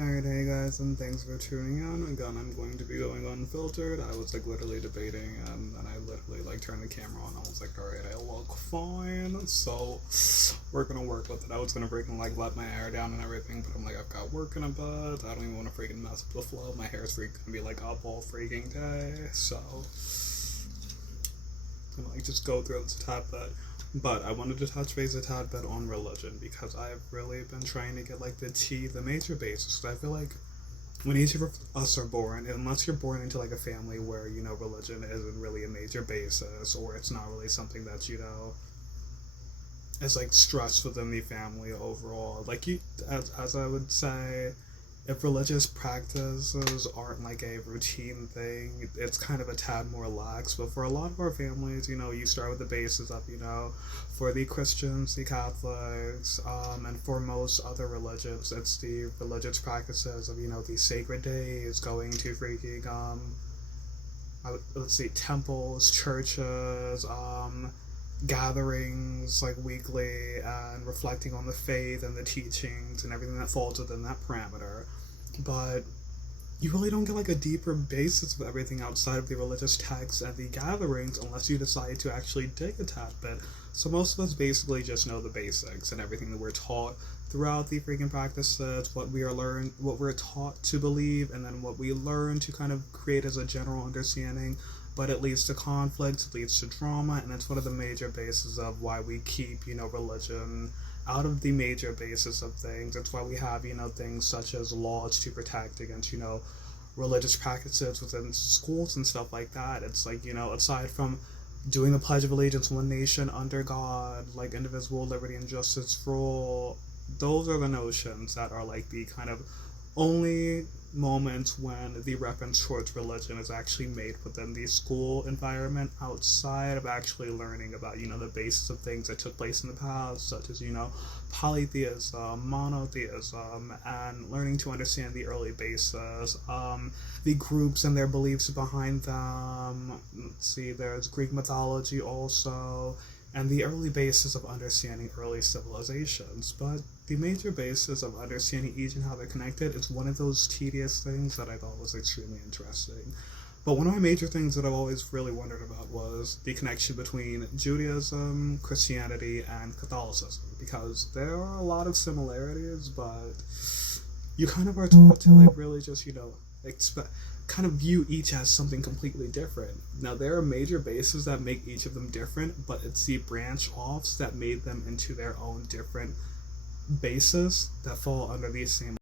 Alright, hey guys, and thanks for tuning in. Again, I'm going to be going unfiltered. I was literally debating, and then I literally turned the camera on. I was like, alright, I look fine, so we're gonna work with it. I was gonna freaking let my hair down and everything, but I'm like, I've got work in a bit. I don't even want to freaking mess up the flow. My hair's gonna be up all freaking day, so I'm gonna just go through this a tad bit. But I wanted to touch base a tad bit on religion because I've really been trying to get the major basis. Because I feel like when each of us are born, unless you're born into a family where religion isn't really a major basis, or it's not really something that is stressed within the family overall. As I would say, if religious practices aren't a routine thing, it's kind of a tad more lax. But for a lot of our families, you start with the basis of, for the Christians, the Catholics, and for most other religions, it's the religious practices of, the sacred days, going to freaking, let's see, temples, churches, gatherings weekly, and reflecting on the faith and the teachings and everything that falls within that parameter. But you really don't get a deeper basis of everything outside of the religious texts and the gatherings unless you decide to actually dig a tad bit. So most of us basically just know the basics and everything that we're taught throughout the freaking practices, what we're taught to believe, and then what we learn to kind of create as a general understanding. But it leads to conflicts, it leads to drama, and it's one of the major bases of why we keep, religion out of the major basis of things. It's why we have, things such as laws to protect against, religious practices within schools and stuff like that. It's aside from doing the Pledge of Allegiance, one nation under God, indivisible, liberty, and justice for all, those are the notions that are the kind of only moments when the reference towards religion is actually made within the school environment, outside of actually learning about the basis of things that took place in the past, such as polytheism, monotheism, and learning to understand the early basis, the groups and their beliefs behind them. Let's see, there's Greek mythology also, and the early basis of understanding early civilizations. But the major basis of understanding each and how they're connected is one of those tedious things that I thought was extremely interesting. But one of my major things that I've always really wondered about was the connection between Judaism, Christianity, and Catholicism, because there are a lot of similarities, but you kind of are taught to really just, kind of view each as something completely different. Now, there are major bases that make each of them different, but it's the branch offs that made them into their own different bases that fall under these same